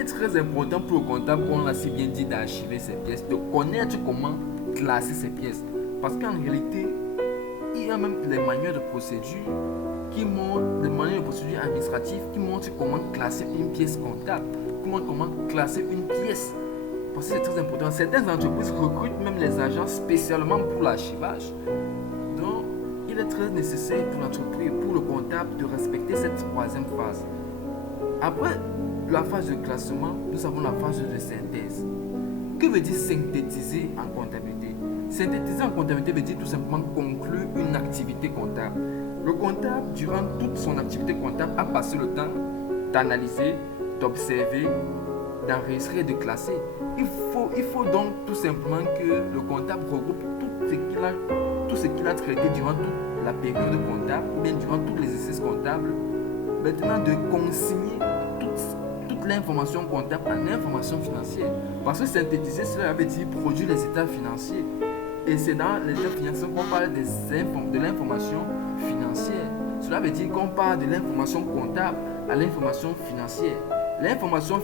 est très important pour le comptable, on l'a si bien dit, d'archiver ses pièces, de connaître comment classer ses pièces. Parce qu'en réalité, il y a même des manuels de procédure qui montrent, des manuels de procédure administrative qui montrent comment classer une pièce comptable, comment classer une pièce. Parce que c'est très important. Certaines entreprises recrutent même les agents spécialement pour l'archivage. Donc, il est très nécessaire pour l'entreprise, pour le comptable, de respecter cette troisième phase. Après la phase de classement, nous avons la phase de synthèse. Que veut dire synthétiser en comptabilité? Synthétiser en comptabilité veut dire tout simplement conclure une activité comptable. Le comptable, durant toute son activité comptable, a passé le temps d'analyser, d'observer, d'enregistrer et de classer. Il faut donc tout simplement que le comptable regroupe tout ce qu'il a traité durant toute la période comptable, ou bien durant tous les exercices comptables. Maintenant, de consigner toute l'information comptable en information financière. Parce que synthétiser, cela veut dire produire les états financiers. Et c'est dans les états financiers qu'on parle de l'information financière. Cela veut dire qu'on parle de l'information comptable à l'information financière. L'information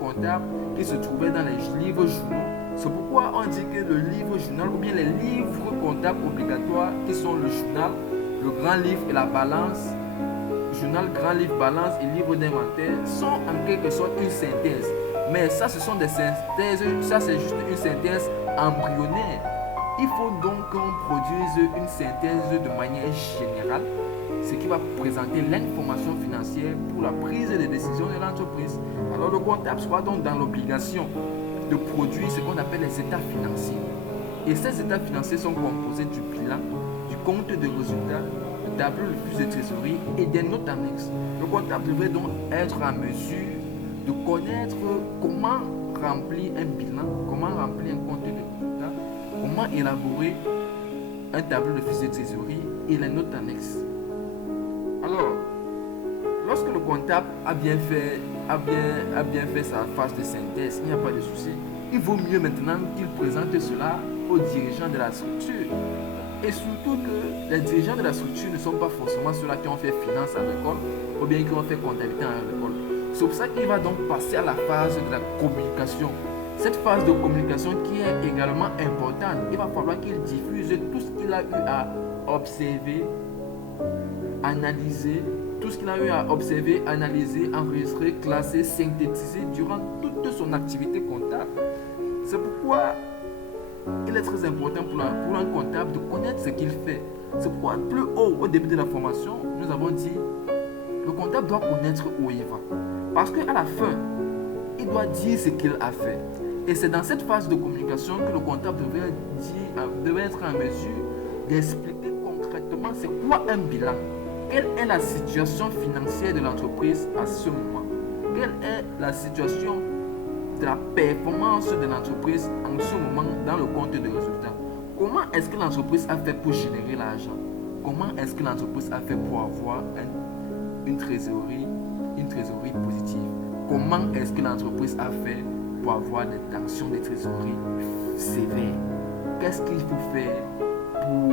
comptable qui se trouvait dans les livres journaux. C'est pourquoi on dit que le livre journal ou bien les livres comptables obligatoires qui sont le journal, le grand livre et la balance, journal, grand livre, balance et livre d'inventaire sont en quelque sorte une synthèse. Mais ça, ce sont des synthèses, ça c'est juste une synthèse embryonnaire. Il faut donc qu'on produise une synthèse de manière générale, ce qui va présenter l'information financière pour la prise de décision de l'entreprise. Alors le comptable sera donc dans l'obligation de produire ce qu'on appelle les états financiers. Et ces états financiers sont composés du bilan, du compte de résultats, du tableau de flux de trésorerie et des notes annexes. Le comptable devrait donc être en mesure de connaître comment remplir un bilan, comment remplir un compte de résultats, comment élaborer un tableau de flux de trésorerie et les notes annexes. Alors, lorsque le comptable a bien fait sa phase de synthèse, il n'y a pas de souci. Il vaut mieux maintenant qu'il présente cela aux dirigeants de la structure. Et surtout que les dirigeants de la structure ne sont pas forcément ceux-là qui ont fait finance à l'école ou bien qui ont fait comptabilité à l'école. C'est pour ça qu'il va donc passer à la phase de la communication. Cette phase de communication qui est également importante, il va falloir qu'il diffuse tout ce qu'il a eu à observer, analyser, tout ce qu'il a eu à observer, analyser, enregistrer, classer, synthétiser durant toute son activité comptable. C'est pourquoi il est très important pour un comptable de connaître ce qu'il fait. C'est pourquoi plus haut, au début de la formation, nous avons dit le comptable doit connaître où il va. Parce qu'à la fin, il doit dire ce qu'il a fait. Et c'est dans cette phase de communication que le comptable devrait être en mesure d'expliquer concrètement c'est quoi un bilan. Quelle est la situation financière de l'entreprise à ce moment? Quelle est la situation de la performance de l'entreprise en ce moment dans le compte de résultats? Comment est-ce que l'entreprise a fait pour générer l'argent? Comment est-ce que l'entreprise a fait pour avoir une trésorerie positive? Comment est-ce que l'entreprise a fait pour avoir des tensions de trésorerie sévères? Qu'est-ce qu'il faut faire pour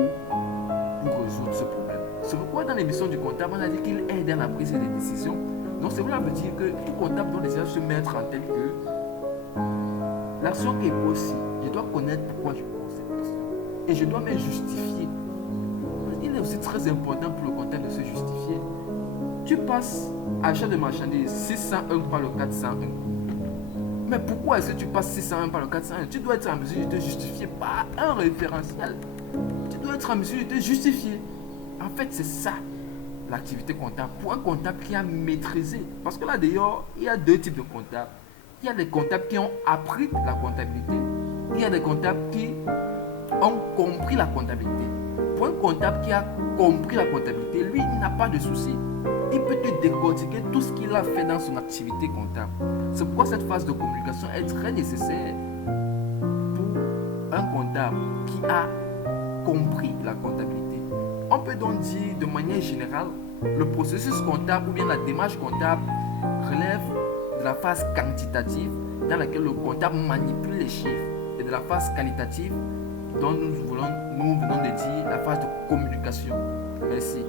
résoudre ce problème? C'est pourquoi dans l'émission du comptable, on a dit qu'il aide à la prise des décisions. Donc cela veut dire que tout comptable doit déjà se mettre en tête que l'action qui est possible, je dois connaître pourquoi je pose cette action. Et je dois me justifier. Il est aussi très important pour le comptable de se justifier. Tu passes achat de marchandises 601 par le 401. Mais pourquoi est-ce que tu passes 601 par le 401? Tu dois être en mesure de te justifier par un référentiel. Tu dois être en mesure de te justifier. En fait, c'est ça l'activité comptable. Pour un comptable qui a maîtrisé. Parce que là, d'ailleurs, il y a deux types de comptables. Il y a des comptables qui ont appris la comptabilité. Il y a des comptables qui ont compris la comptabilité. Pour un comptable qui a compris la comptabilité, lui, il n'a pas de souci. Il peut te décortiquer tout ce qu'il a fait dans son activité comptable. C'est pourquoi cette phase de communication est très nécessaire pour un comptable qui a compris la comptabilité. On peut donc dire de manière générale, le processus comptable ou bien la démarche comptable relève de la phase quantitative dans laquelle le comptable manipule les chiffres et de la phase qualitative dont nous venons de dire la phase de communication. Merci.